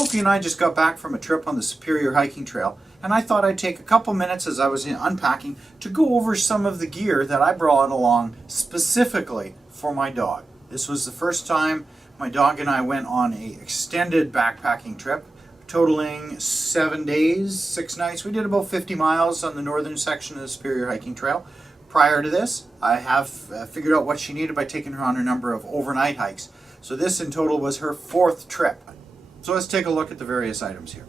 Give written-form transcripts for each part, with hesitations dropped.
Sophie and I just got back from a trip on the Superior Hiking Trail, and I thought I'd take a couple minutes as I was unpacking to go over some of the gear that I brought along specifically for my dog. This was the first time my dog and I went on an extended backpacking trip, totaling 7 days, 6 nights. We did about 50 miles on the northern section of the Superior Hiking Trail. Prior to this, I have figured out what she needed by taking her on a number of overnight hikes. So this in total was her 4th trip. So let's take a look at the various items here.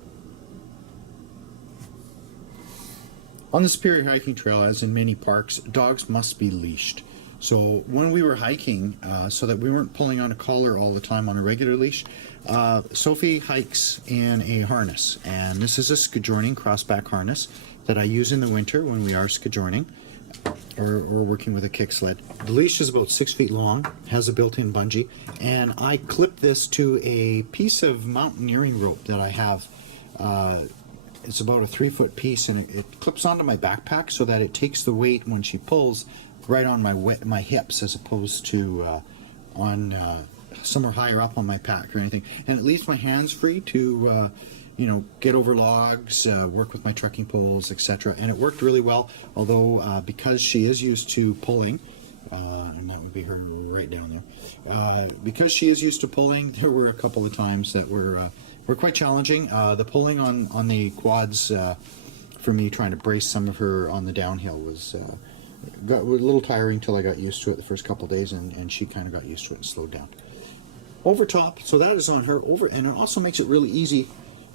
On the Superior Hiking Trail, as in many parks, dogs must be leashed. So when we were hiking, so that we weren't pulling on a collar all the time on a regular leash, Sophie hikes in a harness. And this is a skijoining crossback harness that I use in the winter when we are skijoining or working with a kick sled. The leash is about 6 feet long, has a built-in bungee, and I clip this to a piece of mountaineering rope that I have. It's about a 3-foot piece, and it clips onto my backpack so that it takes the weight when she pulls right on my hips, as opposed to on somewhere higher up on my pack or anything. And it leaves my hands free to get over logs, work with my trekking poles, etc. And it worked really well, although because she is used to pulling, and that would be her right down there, because she is used to pulling, there were a couple of times that were quite challenging. The pulling on the quads for me, trying to brace some of her on the downhill, was a little tiring till I got used to it the first couple of days, and she kind of got used to it and slowed down. Over top, so that is on her, and it also makes it really easy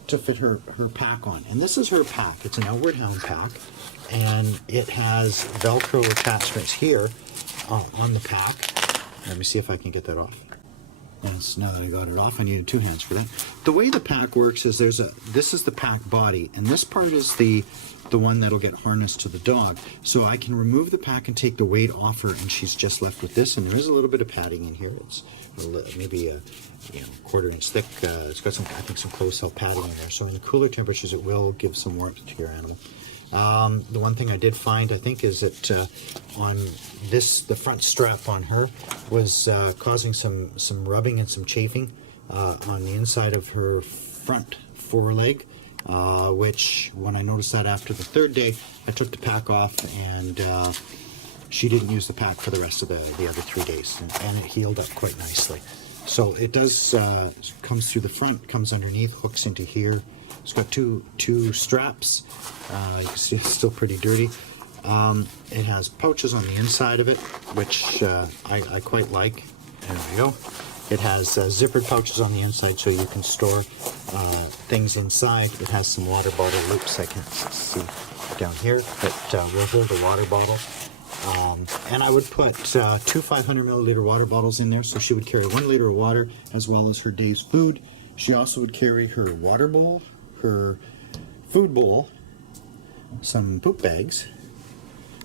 to fit her pack on. And this is her pack. It's an outward Hound pack, and it has Velcro attachments here on the pack. Let me see if I can get that off. Yes, now that I got it off, I needed 2 hands for that. The way the pack works is this is the pack body, and this part is the one that'll get harnessed to the dog. So I can remove the pack and take the weight off her, and she's just left with this. And there is a little bit of padding in here. It's maybe a 1/4 inch thick. It's got some close-up padding in there. So in the cooler temperatures, it will give some warmth to your animal. The one thing I did find, I think, is that on the front strap on her was causing some rubbing and some chafing on the inside of her front foreleg, which when I noticed that after the 3rd day, I took the pack off, and she didn't use the pack for the rest of the other 3 days, and it healed up quite nicely. So it does comes through the front, comes underneath, hooks into here. It's got two straps. You can see it's still pretty dirty. It has pouches on the inside of it, which I quite like. There we go. It has zippered pouches on the inside, so you can store things inside. It has some water bottle loops I can see down here that will hold a water bottle. And I would put 2 500 milliliter water bottles in there, so she would carry 1 liter of water as well as her day's food. She also would carry her water bowl, her food bowl, some poop bags.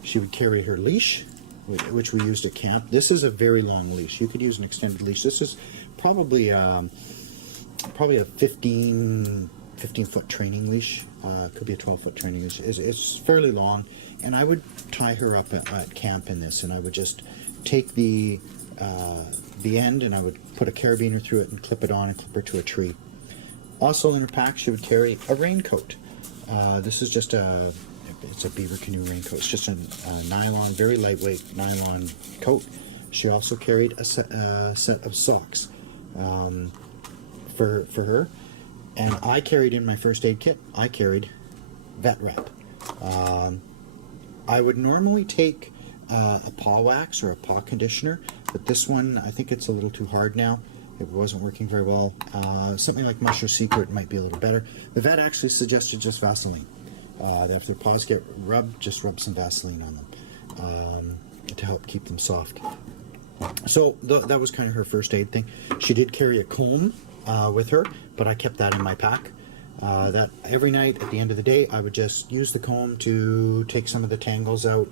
She would carry her leash, which we used at camp. This is a very long leash. You could use an extended leash. This is probably a 15-foot training leash. Could be a 12-foot training leash. It's fairly long, and I would tie her up at camp in this, and I would just take the end, and I would put a carabiner through it and clip it on and clip her to a tree. Also in her pack, she would carry a raincoat. This is just it's a beaver canoe raincoat. It's just a nylon, very lightweight nylon coat. She also carried a set of socks for her. And I carried in my first aid kit, I carried vet wrap. I would normally take a paw wax or a paw conditioner, but this one, I think it's a little too hard now. It wasn't working very well. Something like Mushroom Secret might be a little better. The vet actually suggested just Vaseline. If their paws get rubbed, just rub some Vaseline on them to help keep them soft. So that was kind of her first aid thing. She did carry a comb with her, but I kept that in my pack. That every night at the end of the day, I would just use the comb to take some of the tangles out.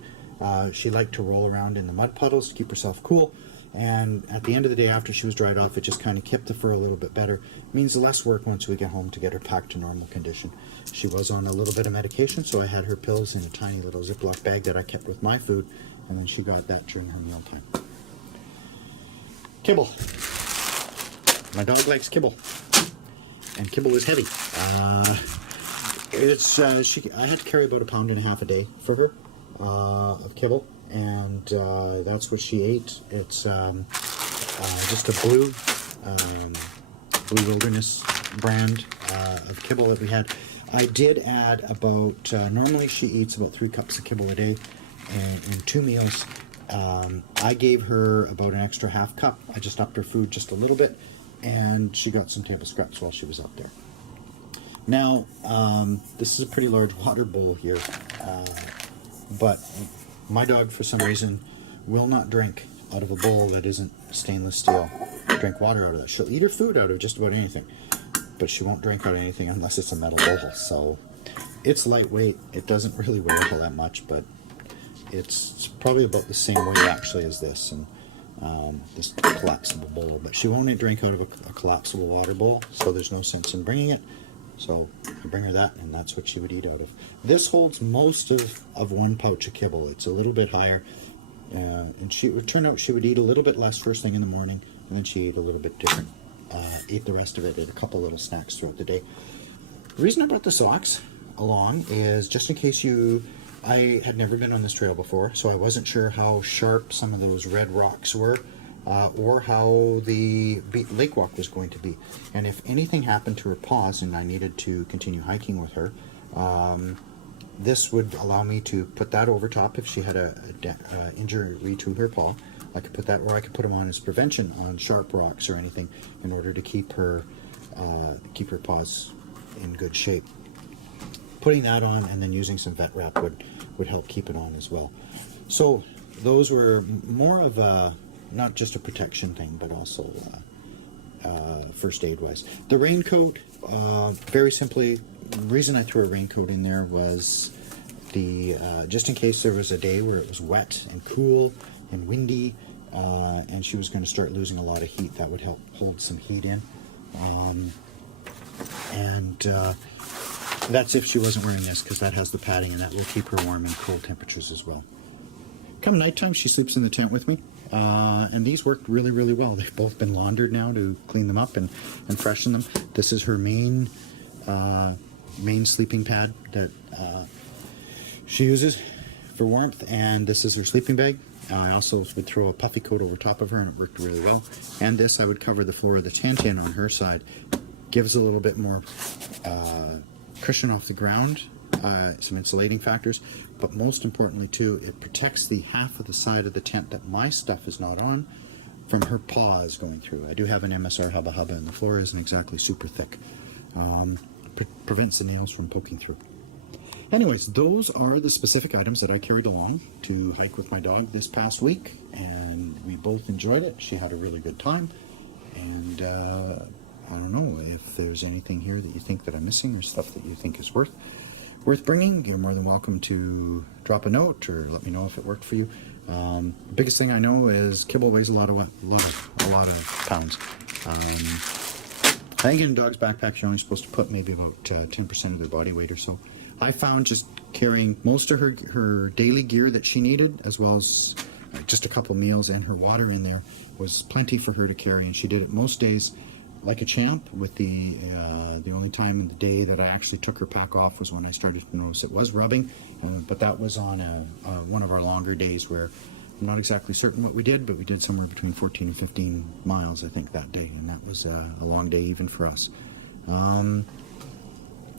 She liked to roll around in the mud puddles to keep herself cool. And at the end of the day, after she was dried off, it just kind of kept the fur a little bit better. It means less work once we get home to get her back to normal condition. She was on a little bit of medication, so I had her pills in a tiny little Ziploc bag that I kept with my food, and then she got that during her mealtime. Kibble. My dog likes kibble. and Kibble is heavy. I had to carry about 1.5 pounds a day for her of kibble, and that's what she ate. It's just a blue Wilderness brand of kibble that we had. I did add about, normally she eats about 3 cups of kibble a day in 2 meals. I gave her about an extra half cup. I just upped her food just a little bit, and she got some table scraps while she was up there. Now, this is a pretty large water bowl here, but my dog, for some reason, will not drink out of a bowl that isn't stainless steel. Drink water out of it. She'll eat her food out of just about anything, but she won't drink out of anything unless it's a metal bowl. So it's lightweight. It doesn't really weigh all that much, but it's probably about the same weight actually as this, and this collapsible bowl. But she won't drink out of a collapsible water bowl, so there's no sense in bringing it. So I bring her that, and that's what she would eat out of. This holds most of 1 pouch of kibble. It's a little bit higher, and it would turn out she would eat a little bit less first thing in the morning, and then she ate a little bit different. Ate the rest of it, ate a couple little snacks throughout the day. The reason I brought the socks along is just in case I had never been on this trail before, so I wasn't sure how sharp some of those red rocks were, or how the lake walk was going to be. And if anything happened to her paws and I needed to continue hiking with her, this would allow me to put that over top if she had a injury to her paw. I could put that, or I could put them on as prevention on sharp rocks or anything, in order to keep her paws in good shape. Putting that on and then using some vet wrap would help keep it on as well. So those were more of a, not just a protection thing, but also first aid wise. The raincoat, very simply, the reason I threw a raincoat in there was just in case there was a day where it was wet and cool and windy, and she was going to start losing a lot of heat. That would help hold some heat in. That's if she wasn't wearing this, because that has the padding, and that will keep her warm in cold temperatures as well. Come nighttime, she sleeps in the tent with me, and these worked really, really well. They've both been laundered now to clean them up and freshen them. This is her main sleeping pad that she uses for warmth, and this is her sleeping bag. I also would throw a puffy coat over top of her, and it worked really well. And this I would cover the floor of the tent in on her side. Gives a little bit more cushion off the ground, some insulating factors, but most importantly too, it protects the half of the side of the tent that my stuff is not on from her paws going through. I do have an MSR Hubba Hubba, and the floor isn't exactly super thick. Prevents the nails from poking through. Anyways, those are the specific items that I carried along to hike with my dog this past week, and we both enjoyed it. She had a really good time, and I don't know if there's anything here that you think that I'm missing, or stuff that you think is worth bringing. You're more than welcome to drop a note or let me know if it worked for you. The biggest thing I know is Kibble weighs a lot of pounds. I think in a dog's backpack, you're only supposed to put maybe about 10% of their body weight or so. I found just carrying most of her daily gear that she needed, as well as just a couple meals and her water in there, was plenty for her to carry, and she did it most days like a champ. With the only time in the day that I actually took her pack off was when I started to notice it was rubbing, but that was on one of our longer days where I'm not exactly certain what we did, but we did somewhere between 14 and 15 miles, I think, that day, and that was a long day even for us.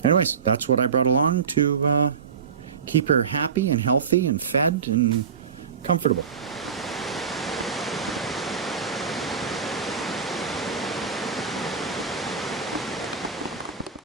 Anyways, that's what I brought along to keep her happy and healthy and fed and comfortable.